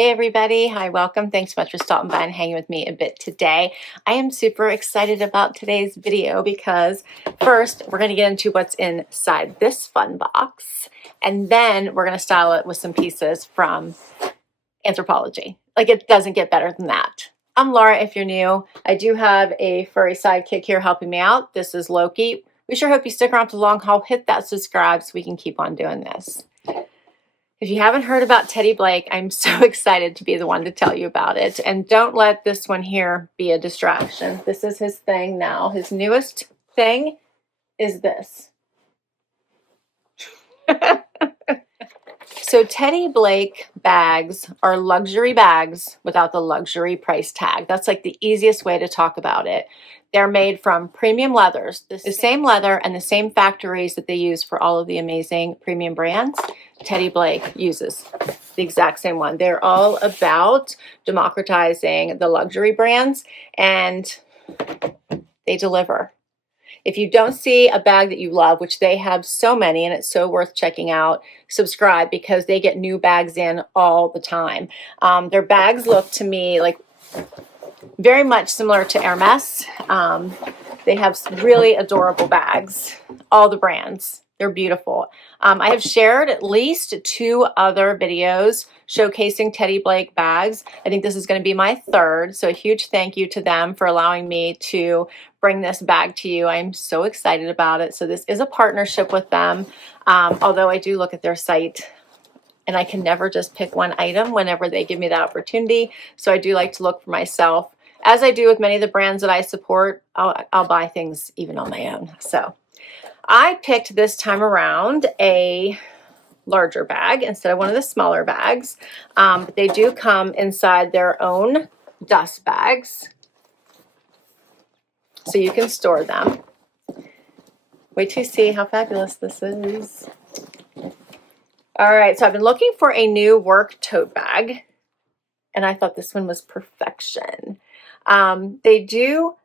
Hey everybody, hi, welcome. Thanks so much for stopping by and hanging with me a bit today. I am super excited about today's video because first we're going to get into what's inside this fun box, and then we're going to style it with some pieces from Anthropologie. Like, it doesn't get better than that. I'm Laura if you're new. I do have a furry sidekick here helping me out. This is Loki. We sure hope you stick around for the long haul. Hit that subscribe so we can keep on doing this. If you haven't heard about Teddy Blake, I'm so excited to be the one to tell you about it. And don't let this one here be a distraction. This is his thing now. His newest thing is this. So Teddy Blake bags are luxury bags without the luxury price tag. That's like the easiest way to talk about it. They're made from premium leathers, the same leather and the same factories that they use for all of the amazing premium brands. Teddy Blake uses the exact same one. They're all about democratizing the luxury brands, and they deliver. If you don't see a bag that you love, which they have so many, and it's so worth checking out, subscribe because they get new bags in all the time. Their bags look to me like very much similar to Hermes. They have really adorable bags, all the brands. They're beautiful. I have shared at least 2 other videos showcasing Teddy Blake bags. I think this is going to be my 3rd, so a huge thank you to them for allowing me to bring this bag to you. I'm so excited about it. So this is a partnership with them, although I do look at their site and I can never just pick one item whenever they give me that opportunity. So I do like to look for myself. As I do with many of the brands that I support, I'll buy things even on my own. So I picked this time around a larger bag instead of one of the smaller bags. But they do come inside their own dust bags, so you can store them. Wait till you see how fabulous this is. All right, so I've been looking for a new work tote bag, and I thought this one was perfection. They do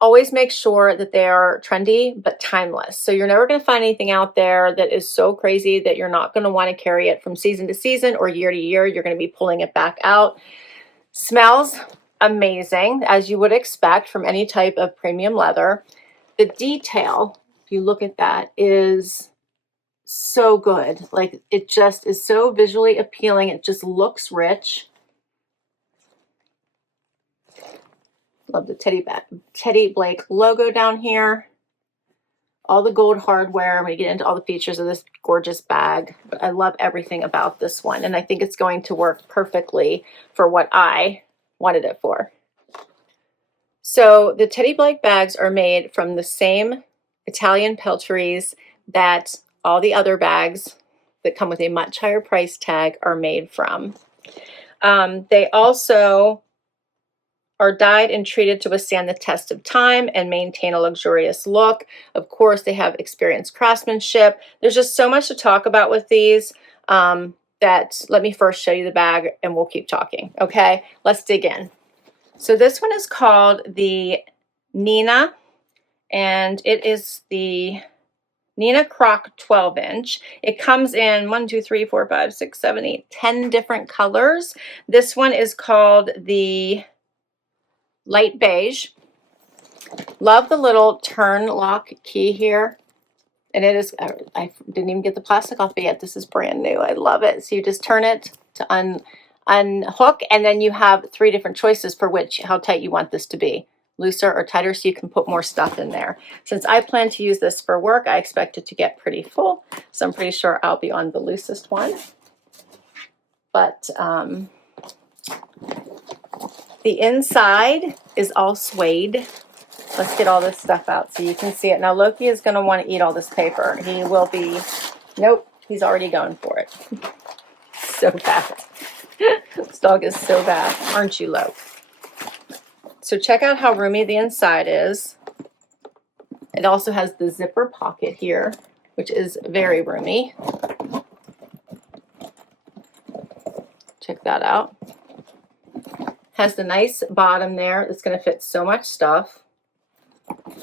always make sure that they are trendy but timeless. So you're never going to find anything out there that is so crazy that you're not going to want to carry it from season to season or year to year. You're going to be pulling it back out. Smells amazing, as you would expect from any type of premium leather. The detail, if you look at that, is so good. Like, it just is so visually appealing. It just looks rich. Love the Teddy Blake logo down here. All the gold hardware. I'm going to get into all the features of this gorgeous bag. But I love everything about this one. And I think it's going to work perfectly for what I wanted it for. So the Teddy Blake bags are made from the same Italian pelletries that all the other bags that come with a much higher price tag are made from. They also are dyed and treated to withstand the test of time and maintain a luxurious look. Of course, they have experienced craftsmanship. There's just so much to talk about with these that let me first show you the bag and we'll keep talking. Okay, let's dig in. So this one is called the Nenina, and it is the Nenina Croc 12-inch. It comes in 1, 2, 3, 4, 5, 6, 7, 8, 10 different colors. This one is called the light beige. Love the little turn lock key here. And it is, I didn't even get the plastic off it yet. This is brand new. I love it. So you just turn it to unhook, and then you have 3 different choices for how tight you want this to be. Looser or tighter, so you can put more stuff in there. Since I plan to use this for work, I expect it to get pretty full. So I'm pretty sure I'll be on the loosest one. But the inside is all suede. Let's get all this stuff out so you can see it. Now Loki is going to want to eat all this paper. He will be, nope, he's already going for it. So bad. This dog is so bad. Aren't you, Loki? So check out how roomy the inside is. It also has the zipper pocket here, which is very roomy. Check that out. Has the nice bottom there that's going to fit so much stuff.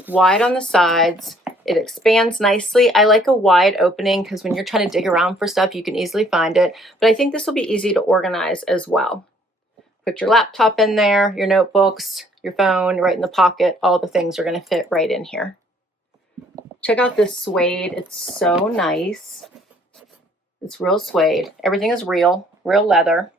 Wide on the sides. It expands nicely. I like a wide opening because when you're trying to dig around for stuff, you can easily find it. But I think this will be easy to organize as well. Put your laptop in there, your notebooks, your phone, right in the pocket. All the things are going to fit right in here. Check out this suede. It's so nice. It's real suede. Everything is real leather.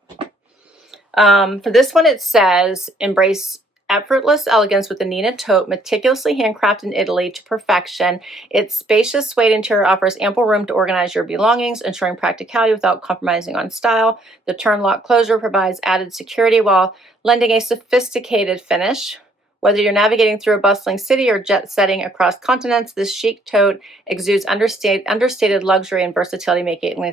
For this one, it says, embrace effortless elegance with the Nenina tote, meticulously handcrafted in Italy to perfection. Its spacious suede interior offers ample room to organize your belongings, ensuring practicality without compromising on style. The turn-lock closure provides added security while lending a sophisticated finish. Whether you're navigating through a bustling city or jet-setting across continents, this chic tote exudes understated luxury and versatility, making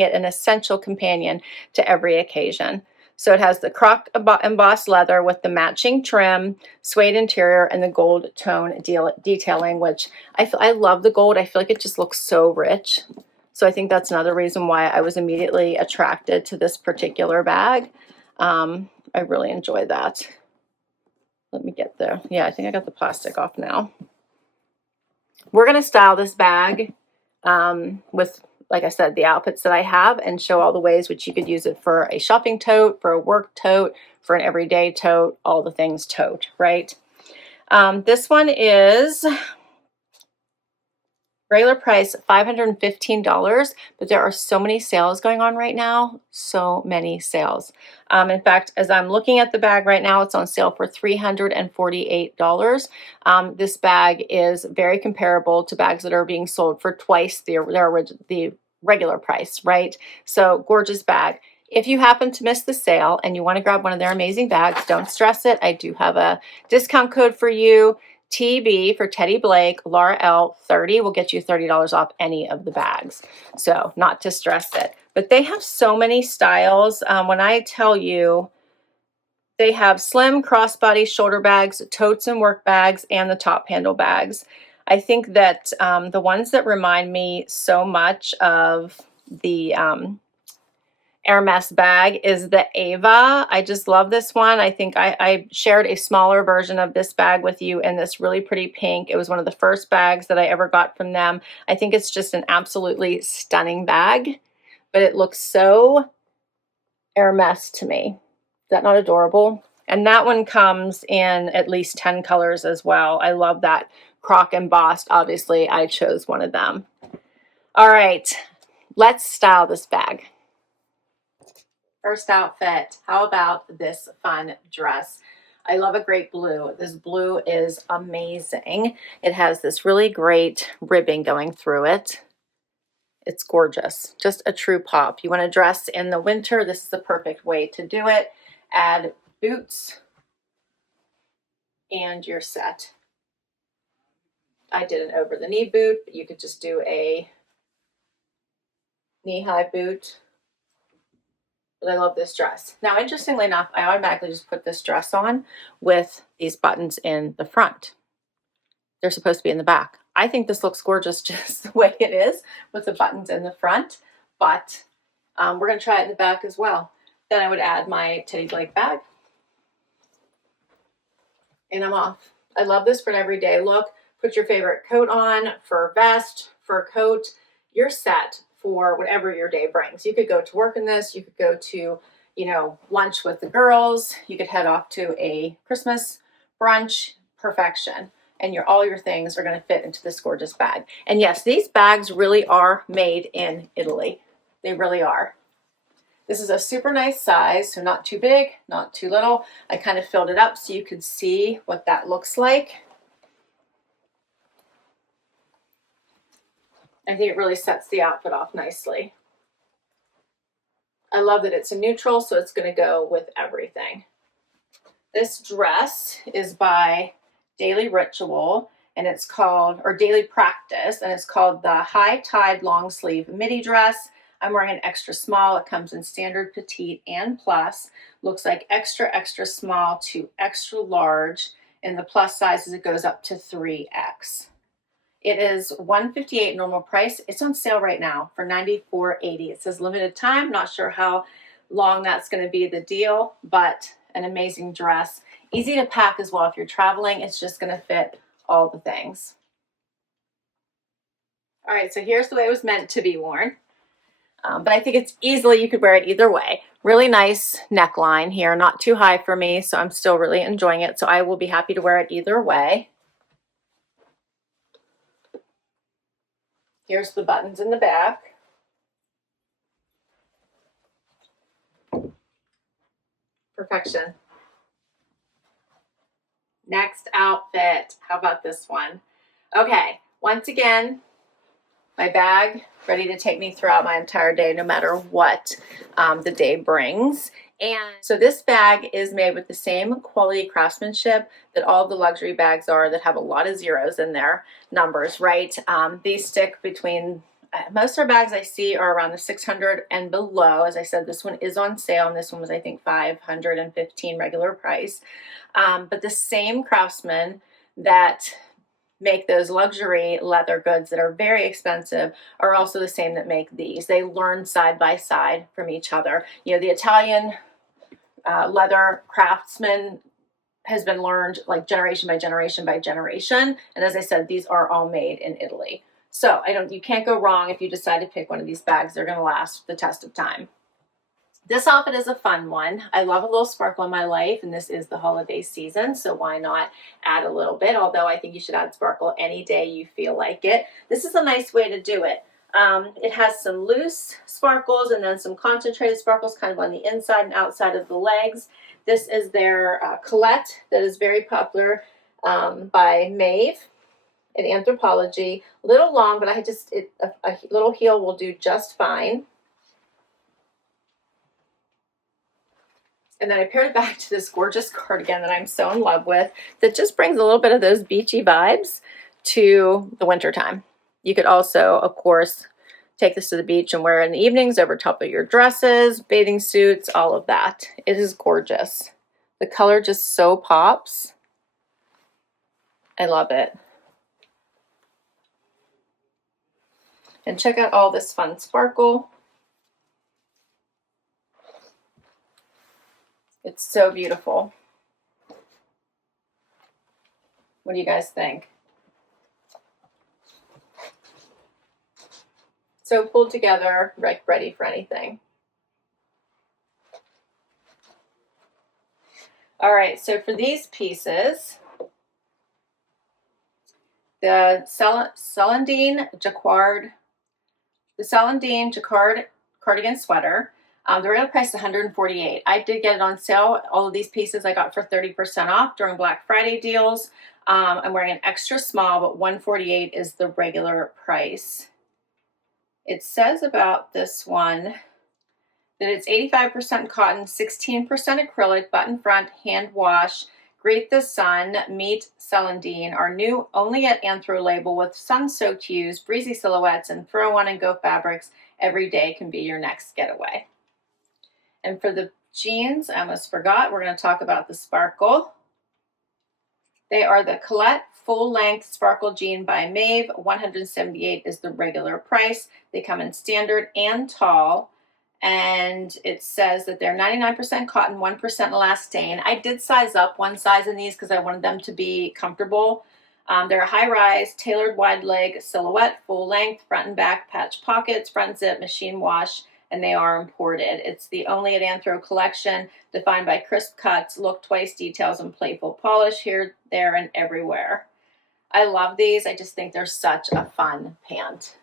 it an essential companion to every occasion. So it has the croc embossed leather with the matching trim, suede interior, and the gold tone detailing, which I love the gold. I feel like it just looks so rich. So I think that's another reason why I was immediately attracted to this particular bag. I really enjoy that. Let me get there. Yeah, I think I got the plastic off now. We're going to style this bag with, like I said, the outfits that I have and show all the ways which you could use it for a shopping tote, for a work tote, for an everyday tote, all the things tote, right? This one is regular price $515, but there are so many sales going on right now, so many sales. In fact, as I'm looking at the bag right now, it's on sale for $348. This bag is very comparable to bags that are being sold for twice the regular price, right? So gorgeous bag. If you happen to miss the sale and you want to grab one of their amazing bags, don't stress it. I do have a discount code for you. TB for Teddy Blake, Laura L, 30 will get you $30 off any of the bags. So not to stress it. But they have so many styles. When I tell you, they have slim crossbody shoulder bags, totes and work bags, and the top handle bags. I think that the ones that remind me so much of the Hermes bag is the Ava. I just love this one. I think I shared a smaller version of this bag with you in this really pretty pink. It was one of the first bags that I ever got from them. I think it's just an absolutely stunning bag, but it looks so Hermes to me. Is that not adorable? And that one comes in at least 10 colors as well. I love that croc embossed. Obviously, I chose one of them. All right, let's style this bag. First outfit, how about this fun dress? I love a great blue. This blue is amazing. It has this really great ribbing going through it. It's gorgeous, just a true pop. You want to dress in the winter, this is the perfect way to do it. Add boots and you're set. I did an over the knee boot, but you could just do a knee-high boot. But I love this dress. Now, interestingly enough, I automatically just put this dress on with these buttons in the front. They're supposed to be in the back. I think this looks gorgeous just the way it is with the buttons in the front, but we're going to try it in the back as well. Then I would add my Teddy Blake bag, and I'm off. I love this for an everyday look. Put your favorite coat on, fur vest, fur coat. You're set for whatever your day brings. You could go to work in this. You could go to, lunch with the girls. You could head off to a Christmas brunch. Perfection. And all your things are going to fit into this gorgeous bag. And yes, these bags really are made in Italy. They really are. This is a super nice size, so not too big, not too little. I kind of filled it up so you could see what that looks like. I think it really sets the outfit off nicely. I love that it's a neutral, so it's going to go with everything. This dress is by Daily Ritual, and it's called, or Daily Practice, and it's called the High Tide Long Sleeve Midi Dress. I'm wearing an extra small. It comes in standard, petite, and plus. Looks like extra, extra small to extra large. In the plus sizes, it goes up to 3X. It is $158 normal price. It's on sale right now for $94.80. It says limited time. Not sure how long that's going to be the deal, but an amazing dress. Easy to pack as well if you're traveling. It's just going to fit all the things. All right, so here's the way it was meant to be worn. But I think it's easily, you could wear it either way. Really nice neckline here, not too high for me, so I'm still really enjoying it. So I will be happy to wear it either way. Here's the buttons in the back. Perfection. Next outfit. How about this one? Okay, once again, my bag ready to take me throughout my entire day, no matter what the day brings. And so this bag is made with the same quality craftsmanship that all the luxury bags are, that have a lot of zeros in their numbers, right? These stick between, most of our bags I see are around the 600 and below. As I said, this one is on sale, and this one was, I think, $515 regular price. But the same craftsmen that make those luxury leather goods that are very expensive are also the same that make these. They learn side by side from each other. You know, the Italian leather craftsman has been learned like generation by generation by generation. And as I said, these are all made in Italy. So you can't go wrong if you decide to pick one of these bags. They're going to last the test of time. This outfit is a fun one. I love a little sparkle in my life, and this is the holiday season, so why not add a little bit, although I think you should add sparkle any day you feel like it. This is a nice way to do it. It has some loose sparkles and then some concentrated sparkles kind of on the inside and outside of the legs. This is their Colette that is very popular by Maeve in Anthropologie. A little long, but a little heel will do just fine. And then I paired it back to this gorgeous cardigan that I'm so in love with that just brings a little bit of those beachy vibes to the wintertime. You could also, of course, take this to the beach and wear it in the evenings over top of your dresses, bathing suits, all of that. It is gorgeous. The color just so pops. I love it. And check out all this fun sparkle. It's so beautiful. What do you guys think? So pulled together, ready for anything. All right, so for these pieces, the Celandine Jacquard cardigan sweater. The regular price is $148. I did get it on sale. All of these pieces I got for 30% off during Black Friday deals. I'm wearing an extra small, but $148 is the regular price. It says about this one that it's 85% cotton, 16% acrylic, button front, hand wash. Greet the sun, meet Celandine, our new only at Anthro label with sun-soaked hues, breezy silhouettes, and throw on and go fabrics. Every day can be your next getaway. And for the jeans, I almost forgot, we're going to talk about the sparkle. They are the Colette full-length sparkle jean by Maeve. $178 is the regular price. They come in standard and tall. And it says that they're 99% cotton, 1% elastane. I did size up one size in these because I wanted them to be comfortable. They're a high-rise, tailored wide leg silhouette, full length, front and back patch pockets, front zip, machine wash, and they are imported. It's the only at Anthro collection, defined by crisp cuts, look twice details, and playful polish here, there, and everywhere. I love these. I just think they're such a fun pant.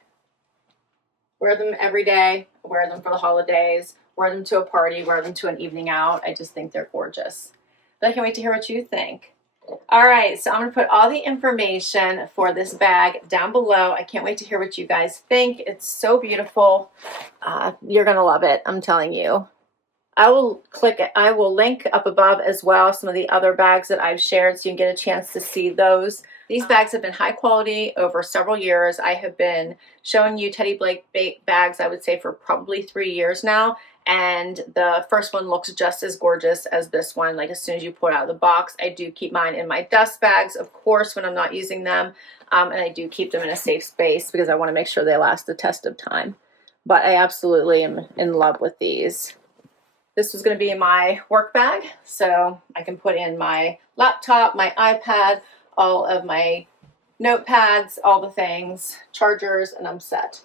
Wear them every day, wear them for the holidays, wear them to a party, wear them to an evening out. I just think they're gorgeous. But I can't wait to hear what you think. All right, so I'm going to put all the information for this bag down below. I can't wait to hear what you guys think. It's so beautiful. You're going to love it, I'm telling you. I will link up above as well some of the other bags that I've shared so you can get a chance to see those. These bags have been high quality over several years. I have been showing you Teddy Blake bags, I would say, for probably 3 years now. And the first one looks just as gorgeous as this one. Like as soon as you pull it out of the box, I do keep mine in my dust bags, of course, when I'm not using them. And I do keep them in a safe space because I want to make sure they last the test of time. But I absolutely am in love with these. This was going to be my work bag, so I can put in my laptop, my iPad, all of my notepads, all the things, chargers, and I'm set.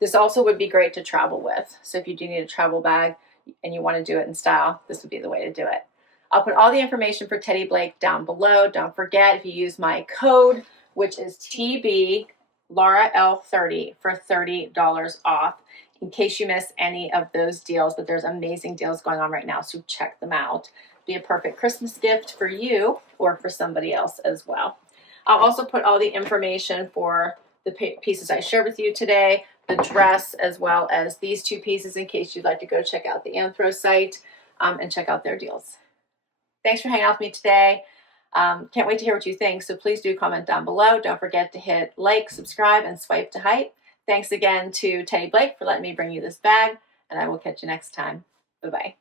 This also would be great to travel with. So if you do need a travel bag and you want to do it in style, this would be the way to do it. I'll put all the information for Teddy Blake down below. Don't forget, if you use my code, which is TB Laura L30 for $30 off, in case you miss any of those deals, but there's amazing deals going on right now, so check them out. Be a perfect Christmas gift for you or for somebody else as well. I'll also put all the information for the pieces I shared with you today, the dress, as well as these two pieces in case you'd like to go check out the Anthro site and check out their deals. Thanks for hanging out with me today. Can't wait to hear what you think, so please do comment down below. Don't forget to hit like, subscribe, and swipe to hype. Thanks again to Teddy Blake for letting me bring you this bag, and I will catch you next time. Bye-bye.